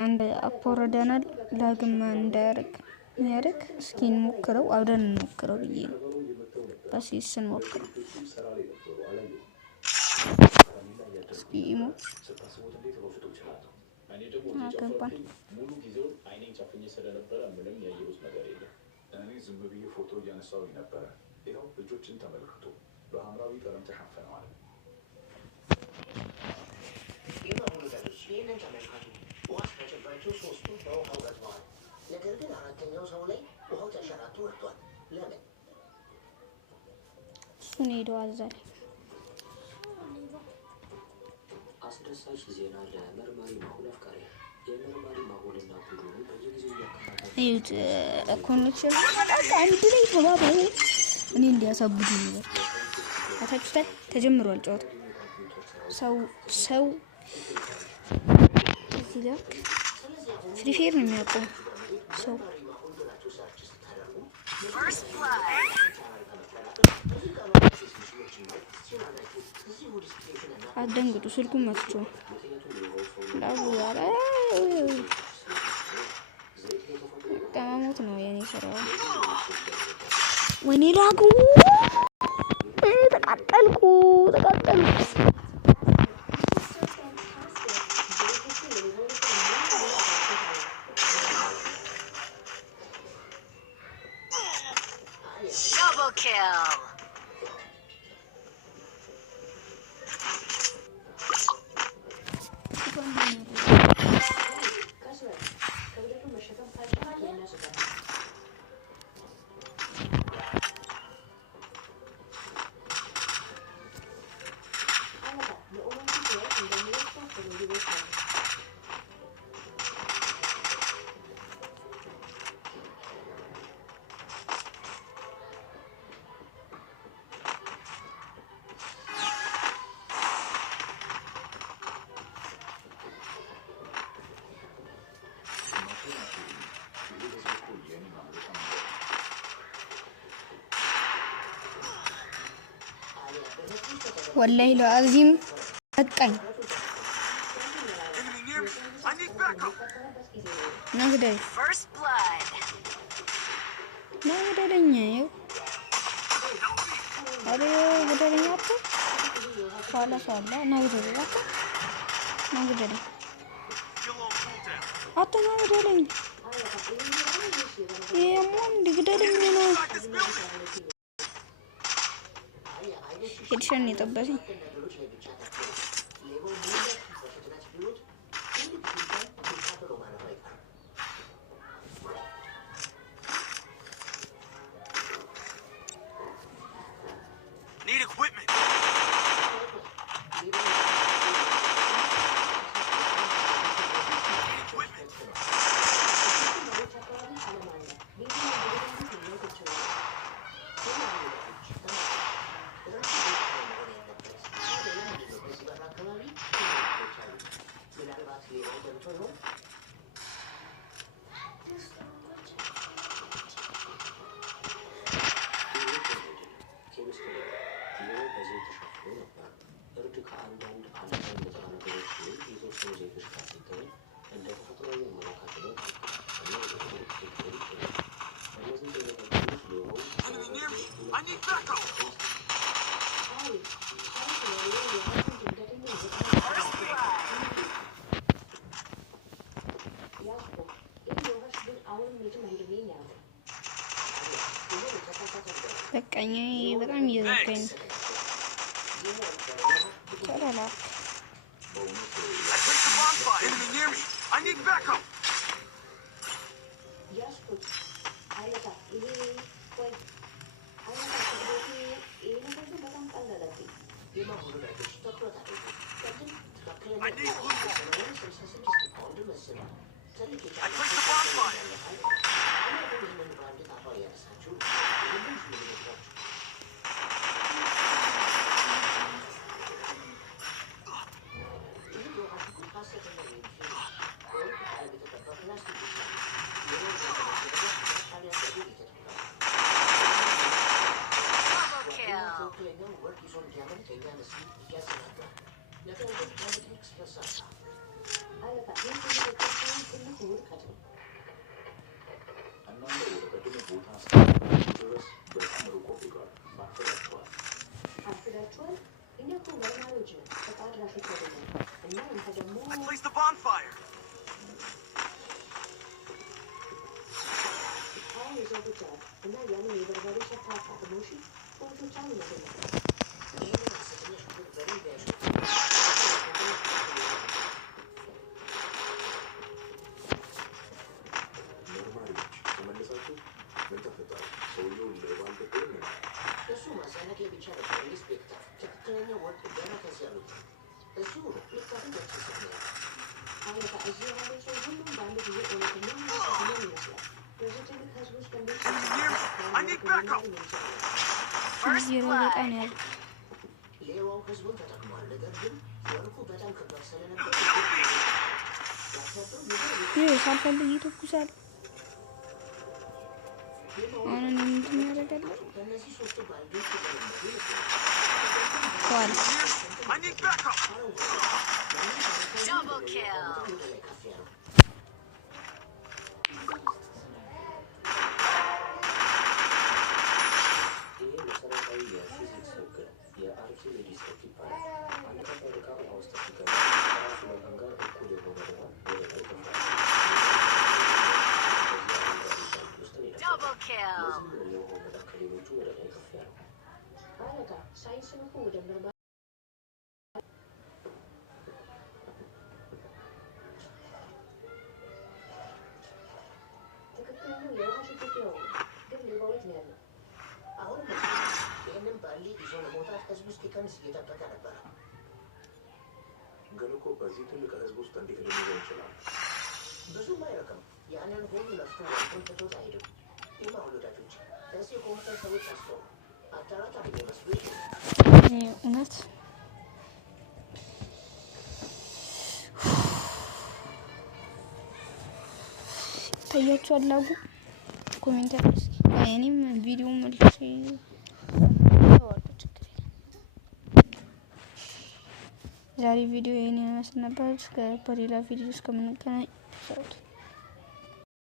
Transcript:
አንድ አፖረደናል ዳግም እንዳያርግ የሚያርግ እስኪ እንሞክረው አብረን እንሞክረው ብዬ ነው። በሲስ እንሞክረው እስኪ ሞት አገባን ሙሉ ጊዜው አይኔን ጨፍኜ ስለነበረ ምንም ያየሁት ነገር የለም። እኔ ዝም ብዬ ፎቶ እያነሳሁኝ ነበር። ይኸው እጆችን ተመልክቶ በሐምራዊ ቀለም ተሸፈነ ማለት ነው። ይሄንን ተመልከቱ። ውሃ ተጨባጭው ሶስቱ በውሃው ገጥመዋል። ነገር ግን አራተኛው ሰው ላይ ውሃው ተሸራቶ ወጥቷል። ለምን? እሱን ሄደዋል ዛሬ። አስደሳች ዜና ለመርማሪ ማሁል አፍቃሪ የመርማሪ ማሁልና ቡድኑ በየጊዜው ያከፋፈሉ እዩት። ኮኔክሽን አንድ ላይ ተባባሉ። እኔ እንዲያሳብዱ ነበር። አታችሁታል። ተጀምሯል ጨዋታው። ሰው እዚህ ጋር ፍሪ ፋየር ነው የሚያውቀው ሰው አደንግጡ። ስልኩን መጥቶ ላቡ አረ ቀማሞት ነው የኔ ስራው። ወይኔ ላጉ ተቃጠልኩ። Double kill. والله العظيم بقاኝ نغدي first blood نغدلኛ ይው አሬ ወደኛ አጥቶ نغدلኝ يمون دغدلኝ ነው ሄድሽን የጠበሰኝ need equipment I need backup. በቃኝ በጣም እየዘጋኝ ነው። ተላላ I need backup. I need blue. I placed the bonfire. I need backup. First blood. Yes, alፈልግ ይተኩሳል። አሁን እንትን ያደርጋል። ኳል I need backup. Double kill. Double kill. ግን እኮ በዚህ ትልቅ ህዝብ ውስጥ እንዴት ሊኖር ይችላል? ብዙም አይረከም። ያንን ሁሉ ለፍቶ ወርቁን ትቶት አይሄድም። የማውለዳጆች እዚህ የኮምፒውተር ሰዎች አስተው አጠራጣሪ የሚመስሉ እውነት ታያችኋል። ላጉ ኮሜንት አድርጉ። እኔም ቪዲዮ መልሼ ዛሬ ቪዲዮ ይሄን ይመስል ነበር። በሌላ ቪዲዮ እስከምንገናኝ ሰውት